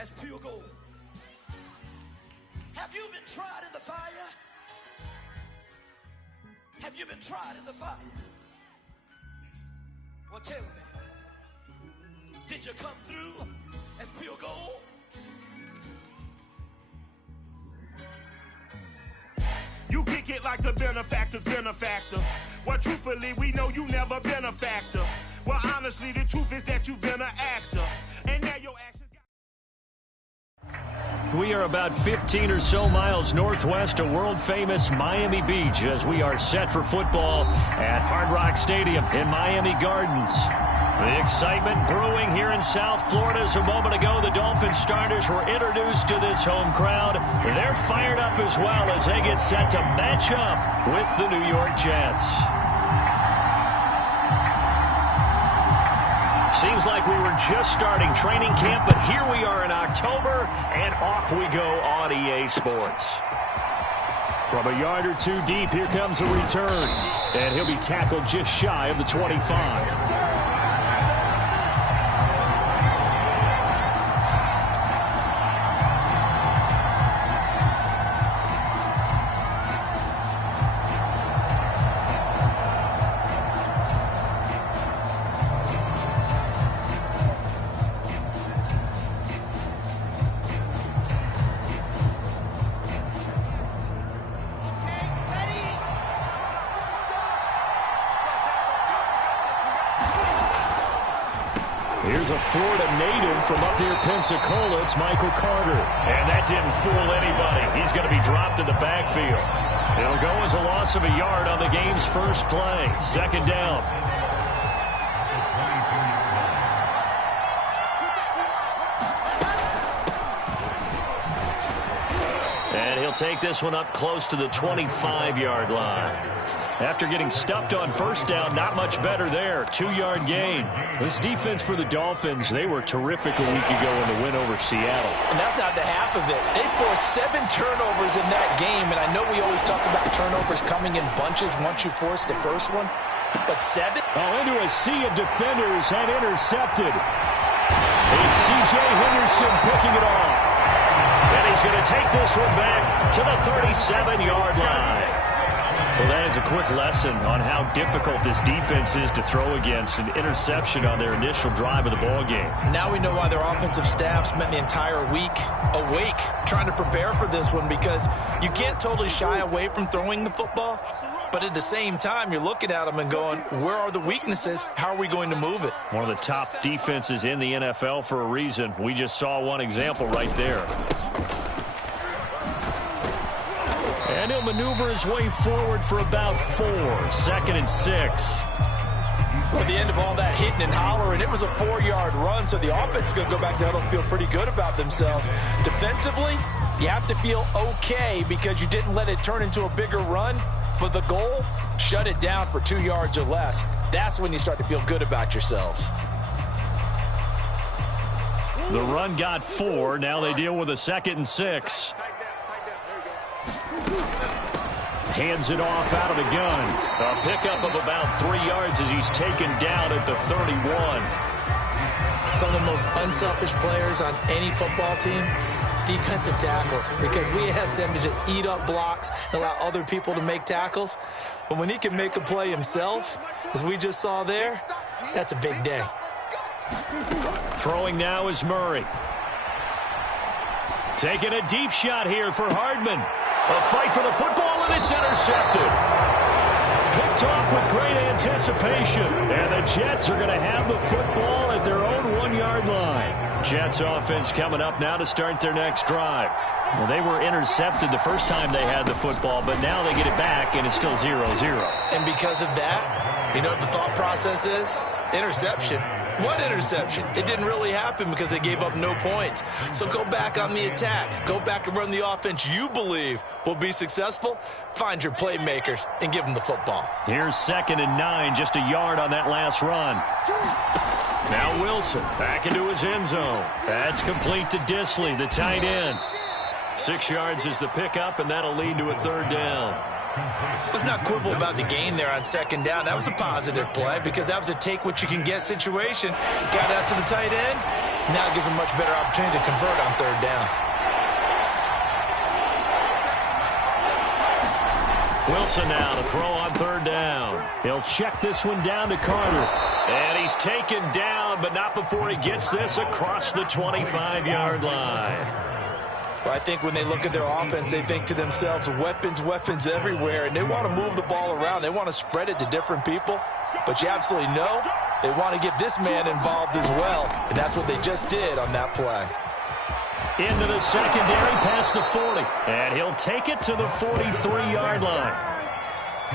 as pure gold. Have you been tried in the fire? Have you been tried in the fire? Well, tell me, did you come through as pure gold? You kick it like the benefactor's benefactor. Well, truthfully, we know you never been a factor. Well, honestly, the truth is that you've been an actor. And now your actions... We are about 15 or so miles northwest of world-famous Miami Beach as we are set for football at Hard Rock Stadium in Miami Gardens. The excitement brewing here in South Florida as a moment ago the Dolphins starters were introduced to this home crowd. They're fired up as well as they get set to match up with the New York Jets. Seems like we were just starting training camp, but here we are in October, and off we go on EA Sports. From a yard or two deep, here comes a return, and he'll be tackled just shy of the 25. Here's a Florida native from up near Pensacola. It's Michael Carter. And that didn't fool anybody. He's going to be dropped in the backfield. It'll go as a loss of a yard on the game's first play. Second down. And he'll take this one up close to the 25-yard line. After getting stuffed on first down, not much better there. 2-yard gain. This defense for the Dolphins, they were terrific a week ago in the win over Seattle. And that's not the half of it. They forced 7 turnovers in that game, and I know we always talk about turnovers coming in bunches once you force the first one, but 7? Oh, into a sea of defenders and intercepted. It's C.J. Henderson picking it off. And he's going to take this one back to the 37-yard line. Well, that is a quick lesson on how difficult this defense is to throw against. An interception on their initial drive of the ballgame. Now we know why their offensive staff spent the entire week awake trying to prepare for this one, because you can't totally shy away from throwing the football, but at the same time, you're looking at them and going, where are the weaknesses? How are we going to move it? One of the top defenses in the NFL for a reason. We just saw one example right there. And he'll maneuver his way forward for about 4. 2nd and 6. At the end of all that hitting and hollering, it was a 4-yard run, so the offense is going to go back there and feel pretty good about themselves. Defensively, you have to feel okay because you didn't let it turn into a bigger run, but the goal, shut it down for 2 yards or less. That's when you start to feel good about yourselves. The run got 4. Now they deal with a 2nd and 6. Hands it off out of the gun. A pickup of about 3 yards as he's taken down at the 31. Some of the most unselfish players on any football team, defensive tackles, because we ask them to just eat up blocks and allow other people to make tackles. But when he can make a play himself, as we just saw there, that's a big day. Throwing now is Murray. Taking a deep shot here for Hardman. A fight for the football, and it's intercepted. Picked off with great anticipation. And the Jets are going to have the football at their own 1-yard line. Jets offense coming up now to start their next drive. Well, they were intercepted the first time they had the football, but now they get it back, and it's still 0-0. And because of that, you know what the thought process is? Interception. What interception? It didn't really happen because they gave up no points. So go back on the attack. Go back and run the offense you believe will be successful. Find your playmakers and give them the football. Here's 2nd and 9, just a yard on that last run. Now Wilson back into his end zone. That's complete to Disley, the tight end. 6 yards is the pickup, and that'll lead to a 3rd down. Let's not quibble about the gain there on 2nd down. That was a positive play because that was a take-what-you-can-get situation. Got out to the tight end. Now it gives them much better opportunity to convert on third down. Wilson now to throw on third down. He'll check this one down to Carter. And he's taken down, but not before he gets this across the 25-yard line. Well, I think when they look at their offense, they think to themselves, weapons, weapons everywhere, and they want to move the ball around. They want to spread it to different people, but you absolutely know they want to get this man involved as well, and that's what they just did on that play. Into the secondary, past the 40, and he'll take it to the 43-yard line.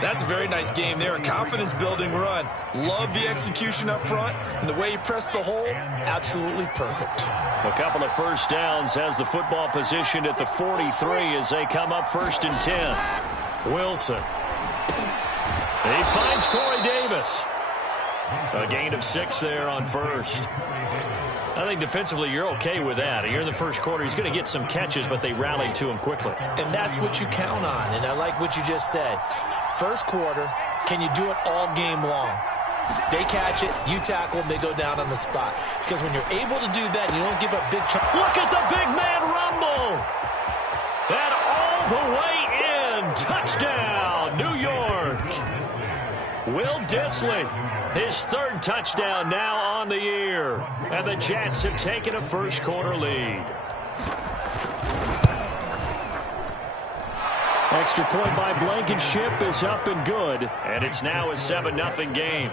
That's a very nice game there, a confidence-building run. Love the execution up front, and the way he pressed the hole, absolutely perfect. A couple of first downs, has the football positioned at the 43 as they come up 1st and 10. Wilson. He finds Corey Davis. A gain of 6 there on first. I think defensively you're okay with that. You're in the first quarter. He's going to get some catches, but they rallied to him quickly. And that's what you count on, and I like what you just said. First quarter, can you do it all game long? They catch it, you tackle them, they go down on the spot. Because when you're able to do that, you don't give up big chunks. Look at the big man rumble. And all the way in. Touchdown, New York. Will Dissly, his 3rd touchdown now on the year. And the Jets have taken a first quarter lead. Extra point by Blankenship is up and good. And it's now a 7-0 game.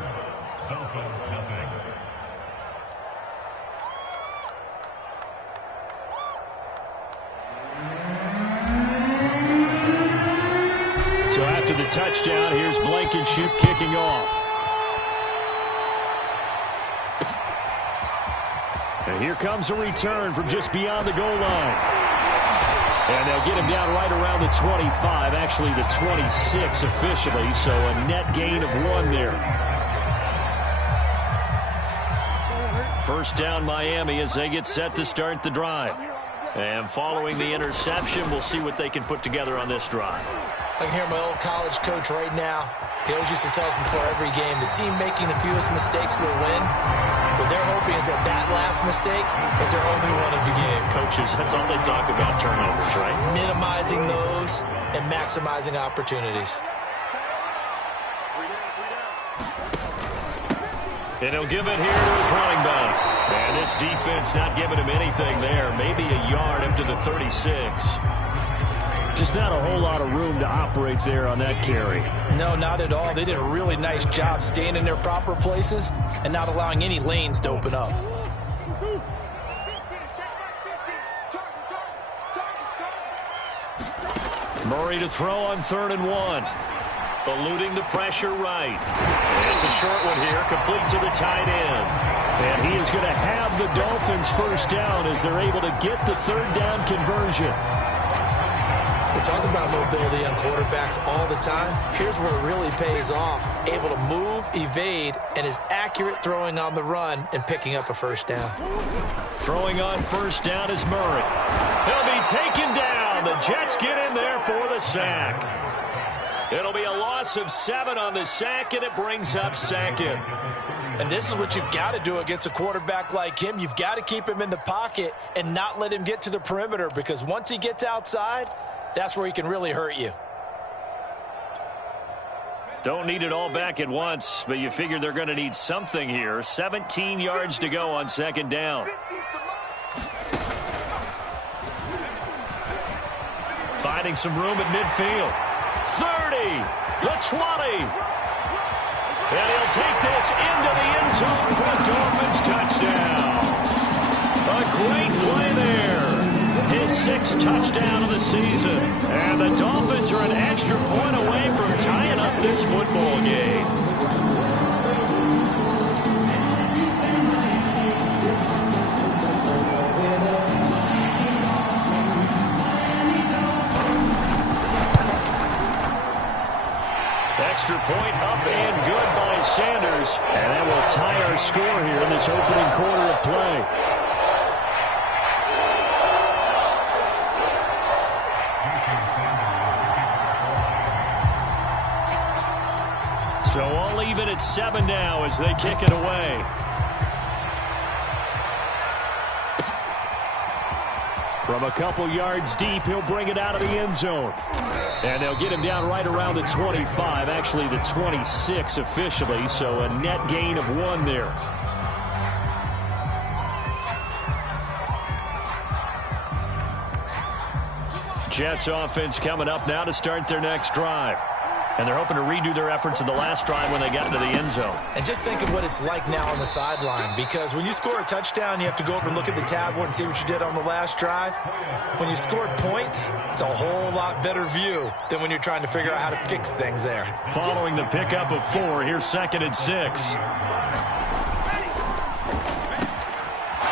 So after the touchdown, here's Blankenship kicking off. And here comes a return from just beyond the goal line. And they'll get him down right around the 25, actually the 26 officially, so a net gain of 1 there. First down Miami as they get set to start the drive. And following the interception, we'll see what they can put together on this drive. I can hear my old college coach right now. He always used to tell us before every game, the team making the fewest mistakes will win. What they're hoping is that last mistake is their only one of the game. Coaches, that's all they talk about, turnovers, right? Minimizing those and maximizing opportunities. And he'll give it here to his running back. And this defense not giving him anything there. Maybe a yard up to the 36. Just not a whole lot of room to operate there on that carry. No, not at all. They did a really nice job staying in their proper places and not allowing any lanes to open up. Murray to throw on 3rd and 1. Eluding the pressure right. And it's a short one here, complete to the tight end. And he is going to have the Dolphins first down as they're able to get the 3rd down conversion. We talk about mobility on quarterbacks all the time. Here's where it really pays off. Able to move, evade, and is accurate throwing on the run and picking up a first down. Throwing on first down is Murray. He'll be taken down. The Jets get in there for the sack. It'll be a loss of 7 on the sack, and it brings up 2nd. And this is what you've got to do against a quarterback like him. You've got to keep him in the pocket and not let him get to the perimeter, because once he gets outside, that's where he can really hurt you. Don't need it all back at once, but you figure they're going to need something here. 17 yards to go on 2nd down. Finding some room at midfield. 30, the 20. And he'll take this into the end zone for a Dolphins touchdown. A great play there. His 6th touchdown of the season. And the Dolphins are an extra point away from tying up this football game. Extra point up and good by Sanders. And that will tie our score here in this opening quarter of play. So all even at 7 now as they kick it away. From a couple yards deep, he'll bring it out of the end zone. And they'll get him down right around the 25, actually the 26 officially, so a net gain of 1 there. Jets offense coming up now to start their next drive. And they're hoping to redo their efforts in the last drive when they got into the end zone. And just think of what it's like now on the sideline, because when you score a touchdown, you have to go over and look at the tablet and see what you did on the last drive. When you scored points, it's a whole lot better view than when you're trying to figure out how to fix things there. Following the pickup of 4, here's 2nd and 6.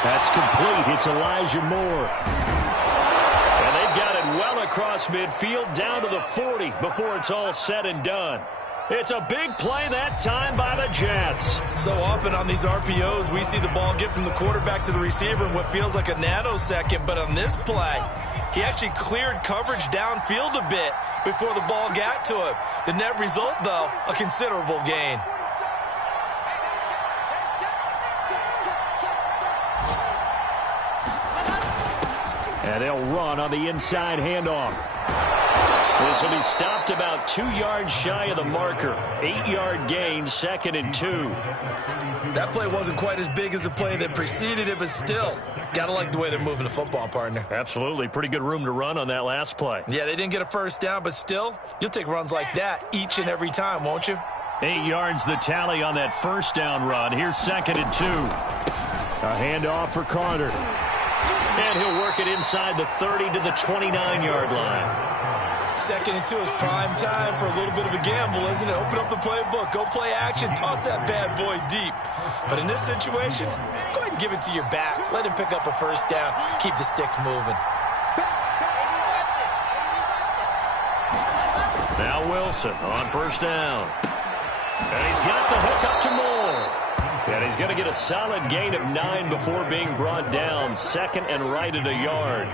That's complete. It's Elijah Moore. And they've got it well across midfield down to the 40 before it's all said and done. It's a big play that time by the Jets. So often on these RPOs, we see the ball get from the quarterback to the receiver in what feels like a nanosecond. But on this play, he actually cleared coverage downfield a bit before the ball got to him. The net result, though, a considerable gain. And they'll run on the inside handoff. This will be stopped about 2 yards shy of the marker. 8-yard gain, 2nd and 2. That play wasn't quite as big as the play that preceded it, but still, gotta like the way they're moving the football, partner. Absolutely. Pretty good room to run on that last play. Yeah, they didn't get a first down, but still, you'll take runs like that each and every time, won't you? 8 yards the tally on that first down run. Here's 2nd and 2. A handoff for Carter. And he'll work it inside the 30 to the 29-yard line. 2nd and 2 is prime time for a little bit of a gamble, isn't it? Open up the playbook, go play action, toss that bad boy deep. But in this situation, go ahead and give it to your back. Let him pick up a first down, keep the sticks moving. Now Wilson on first down. And he's got the hook up to Moore. And he's going to get a solid gain of 9 before being brought down. 2nd and right at a yard.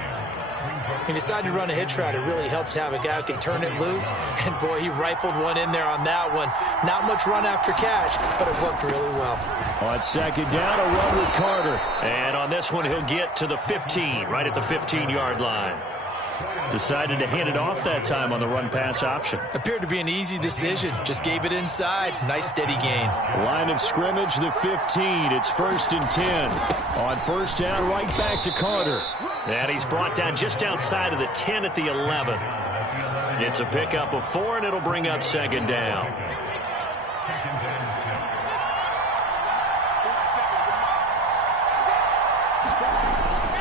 He decided to run a hitch route. It really helps to have a guy who can turn it loose. And, boy, he rifled one in there on that one. Not much run after catch, but it worked really well. On 2nd down, a run with Carter. And on this one, he'll get to the 15, right at the 15-yard line. Decided to hand it off that time on the run-pass option. Appeared to be an easy decision. Just gave it inside. Nice, steady gain. Line of scrimmage, the 15. It's 1st and 10. On first down, right back to Carter. And he's brought down just outside of the 10 at the 11. It's a pickup of 4, and it'll bring up 2nd down.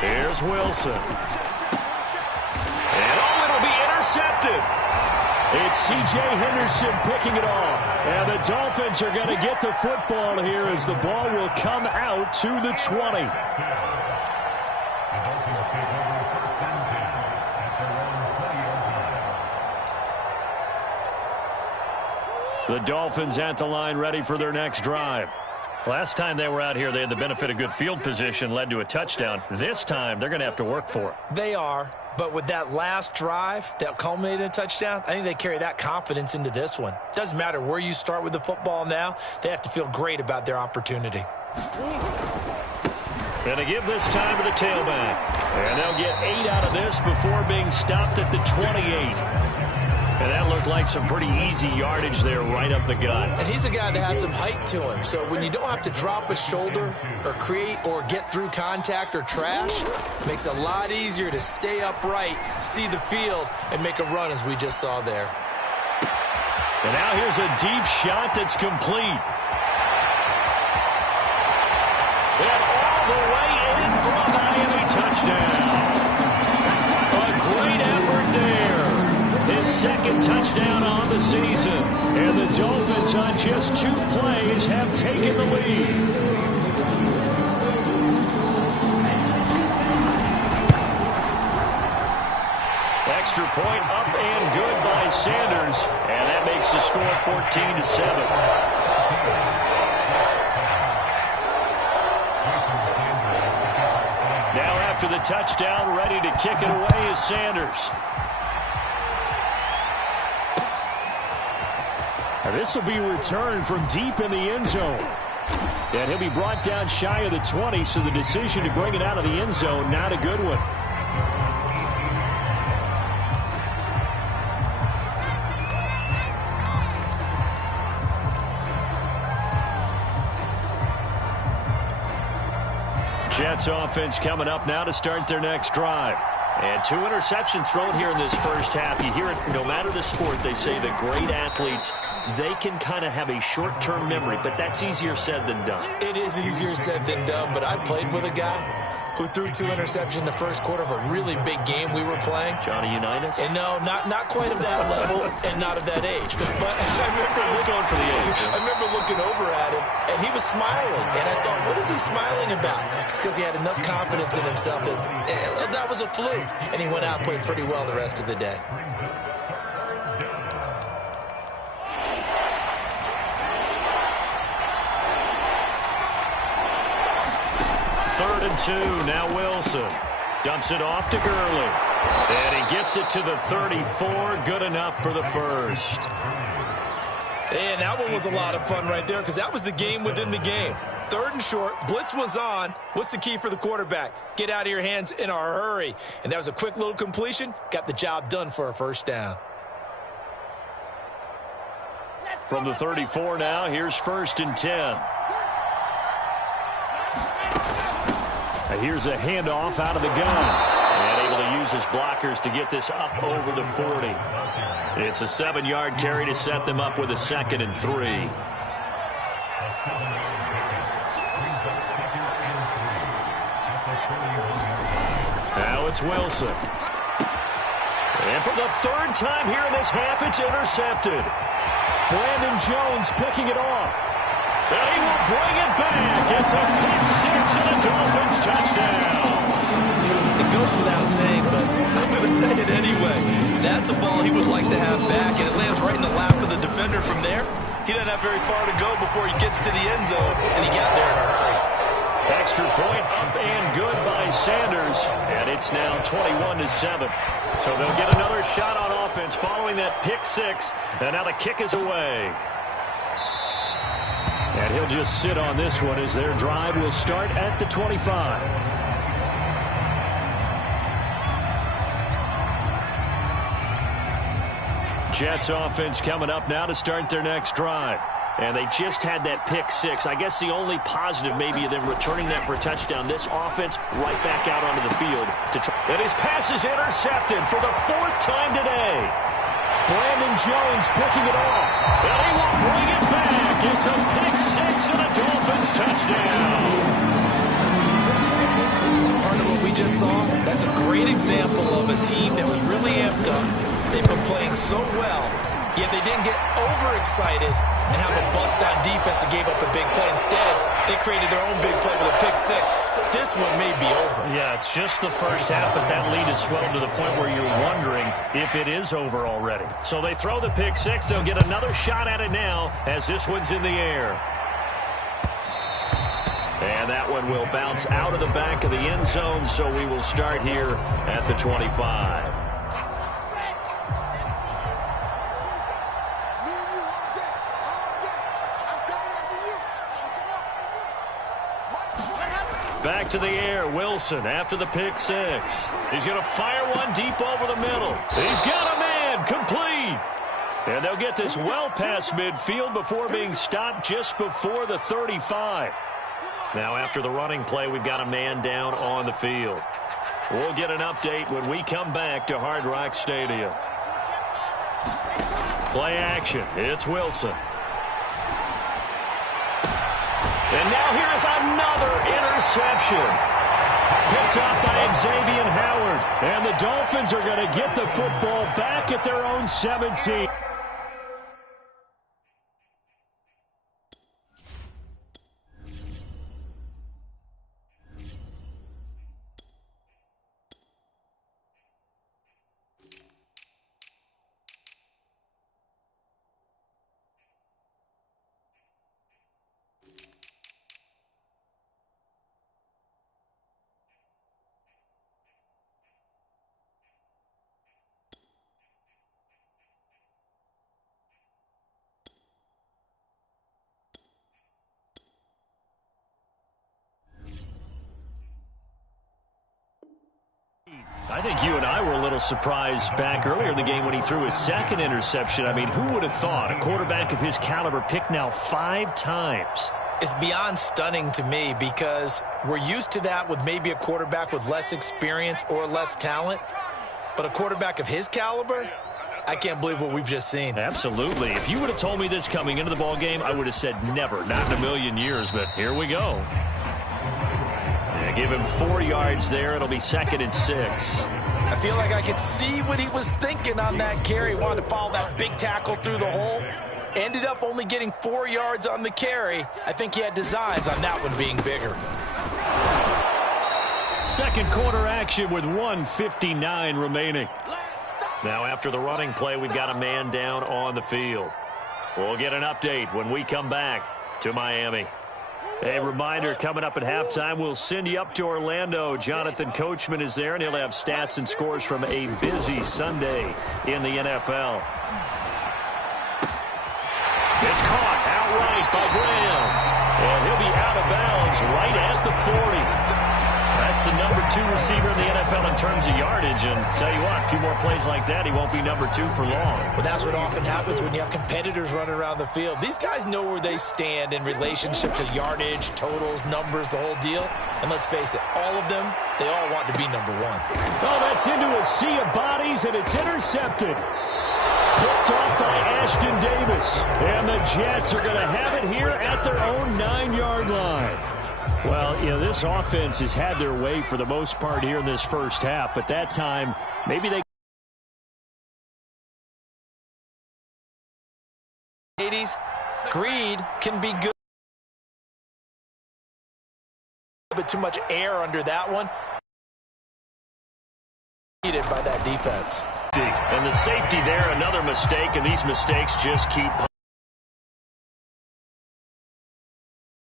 Here's Wilson. And it'll be intercepted. It's C.J. Henderson picking it off. And the Dolphins are going to get the football here as the ball will come out to the 20. The Dolphins at the line ready for their next drive. Last time they were out here, they had the benefit of good field position, led to a touchdown. This time, they're going to have to work for it. They are, but with that last drive that culminated in a touchdown, I think they carry that confidence into this one. Doesn't matter where you start with the football now, they have to feel great about their opportunity. Going to give this time to the tailback. And they'll get 8 out of this before being stopped at the 28. And that looked like some pretty easy yardage there right up the gut. And he's a guy that has some height to him. So when you don't have to drop a shoulder or create or get through contact or trash, it makes it a lot easier to stay upright, see the field, and make a run as we just saw there. And now here's a deep shot that's complete. And all the way in for a Miami touchdown. A great effort there. His 2nd touchdown on the season. And the Dolphins on just 2 plays have taken the lead. Extra point up and good by Sanders. And that makes the score 14-7. Now after the touchdown, ready to kick it away is Sanders. This will be returned from deep in the end zone. And he'll be brought down shy of the 20, so the decision to bring it out of the end zone, not a good one. Jets offense coming up now to start their next drive. And 2 interceptions thrown here in this first half. You hear it, no matter the sport, they say the great athletes, they can kind of have a short-term memory, but that's easier said than done. It is easier said than done, but I played with a guy who threw 2 interceptions in the first quarter of a really big game we were playing. Johnny Unitas? And no, not quite of that level and not of that age. But I was going for the age. I remember looking over at him, and he was smiling. And I thought, what is he smiling about? It's because he had enough confidence in himself that that was a fluke. And he went out and played pretty well the rest of the day. Third and 2, now Wilson. Dumps it off to Gurley. And he gets it to the 34, good enough for the first. And that one was a lot of fun right there because that was the game within the game. 3rd and short, blitz was on. What's the key for the quarterback? Get out of your hands in a hurry. And that was a quick little completion. Got the job done for a first down. From the 34 now, here's 1st and 10. Here's a handoff out of the gun. And able to use his blockers to get this up over the 40. It's a 7-yard carry to set them up with a 2nd and 3. Now it's Wilson. And for the 3rd time here in this half, it's intercepted. Brandon Jones picking it off. And he will bring it back. It's a pick 6 and a Dolphins touchdown. It goes without saying, but I'm going to say it anyway. That's a ball he would like to have back, and it lands right in the lap of the defender from there. He doesn't have very far to go before he gets to the end zone, and he got there in a hurry. Extra point up and good by Sanders, and it's now 21-7. So they'll get another shot on offense following that pick 6, and now the kick is away. And he'll just sit on this one as their drive will start at the 25. Jets offense coming up now to start their next drive. And they just had that pick 6. I guess the only positive maybe of them returning that for a touchdown. This offense right back out onto the field. And his pass is intercepted for the 4th time today. Brandon Jones picking it off. And he will bring it back. It's a pick 6 and a Dolphins touchdown. Part of what we just saw, that's a great example of a team that was really amped up. They've been playing so well, yet they didn't get overexcited and have a bust on defense and gave up a big play. Instead, they created their own big play with a pick 6. This one may be over. Yeah, it's just the first half, but that lead has swelled to the point where you're wondering if it is over already. So they throw the pick 6. They'll get another shot at it now as this one's in the air. And that one will bounce out of the back of the end zone, so we will start here at the 25. Back to the air, Wilson after the pick 6. He's going to fire one deep over the middle. He's got a man, complete. And they'll get this well past midfield before being stopped just before the 35. Now after the running play, we've got a man down on the field. We'll get an update when we come back to Hard Rock Stadium. Play action, it's Wilson. And now here is another interception. Picked off by Xavier Howard. And the Dolphins are going to get the football back at their own 17. I think you and I were a little surprised back earlier in the game when he threw his 2nd interception. I mean, who would have thought a quarterback of his caliber picked now 5 times? It's beyond stunning to me because we're used to that with maybe a quarterback with less experience or less talent. But a quarterback of his caliber, I can't believe what we've just seen. Absolutely. If you would have told me this coming into the ball game, I would have said never, not in a million years. But here we go. Yeah, give him 4 yards there. It'll be 2nd and 6. I feel like I could see what he was thinking on that carry. He wanted to follow that big tackle through the hole. Ended up only getting 4 yards on the carry. I think he had designs on that one being bigger. Second quarter action with 1:59 remaining. Now after the running play, we've got a man down on the field. We'll get an update when we come back to Miami. A reminder, coming up at halftime, we'll send you up to Orlando. Jonathan Coachman is there, and he'll have stats and scores from a busy Sunday in the NFL. It's caught outright by Graham. And he'll be out of bounds right at the 40. That's the number 2 receiver in the NFL in terms of yardage. And tell you what, a few more plays like that, he won't be number 2 for long. Well, that's what often happens when you have competitors running around the field. These guys know where they stand in relationship to yardage, totals, numbers, the whole deal. And let's face it, all of them, they all want to be number 1. Oh, that's into a sea of bodies, and it's intercepted. Picked off by Ashton Davis. And the Jets are going to have it here at their own 9-yard line. Well, you know, this offense has had their way for the most part here in this first half. But that time, maybe they... 80s, greed can be good. A bit too much air under that one. Needed by that defense. And the safety there, another mistake, and these mistakes just keep...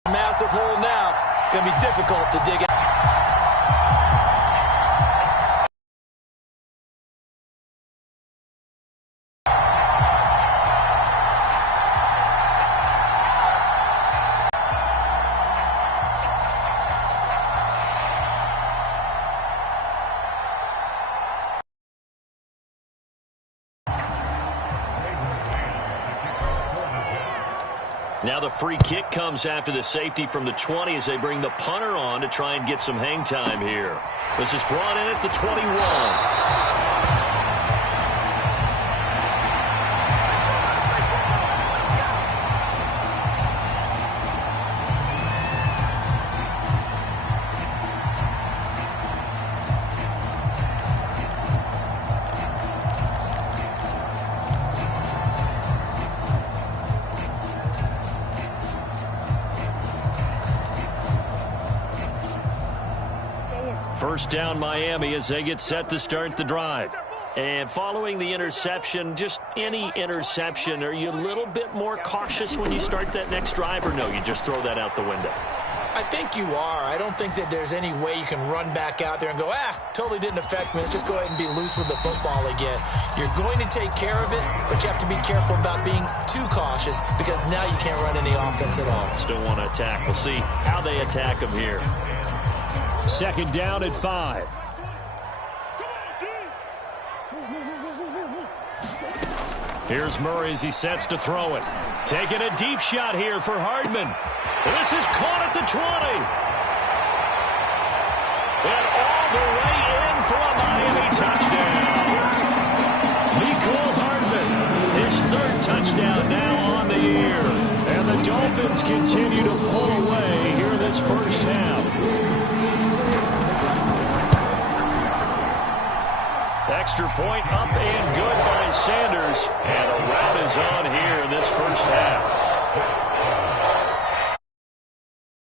Massive hole now. Going to be difficult to dig out. Now the free kick comes after the safety from the 20 as they bring the punter on to try and get some hang time here. This is brought in at the 21. First down Miami as they get set to start the drive. And following the interception, just any interception, are you a little bit more cautious when you start that next drive, or no, you just throw that out the window? I think you are. I don't think that there's any way you can run back out there and go, totally didn't affect me. Let's just go ahead and be loose with the football again. You're going to take care of it, but you have to be careful about being too cautious because now you can't run any offense at all. Still want to attack. We'll see how they attack them here. Second down at 5. Here's Murray as he sets to throw it. Taking a deep shot here for Hardman. This is caught at the 20. And all the way in for a Miami touchdown. Mecole Hardman, his 3rd touchdown now on the year. And the Dolphins continue to pull away here in this first half. Extra point up and good by Sanders. And a rout is on here in this first half.